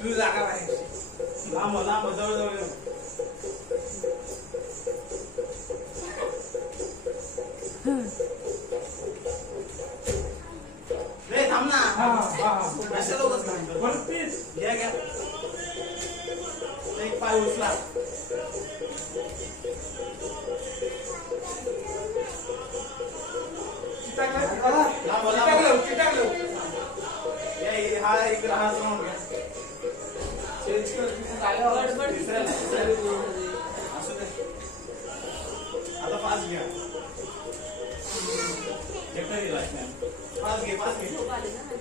तू जागा आहे लांब लांब जवळ जवळ रे थांब ना कशाला उगाच थांबतो वन पीस घ्या घ्या एक पाय उचला चिटाकलं हा एक हा समोर घ्या चेंज कर आता पाच घ्या पाच घे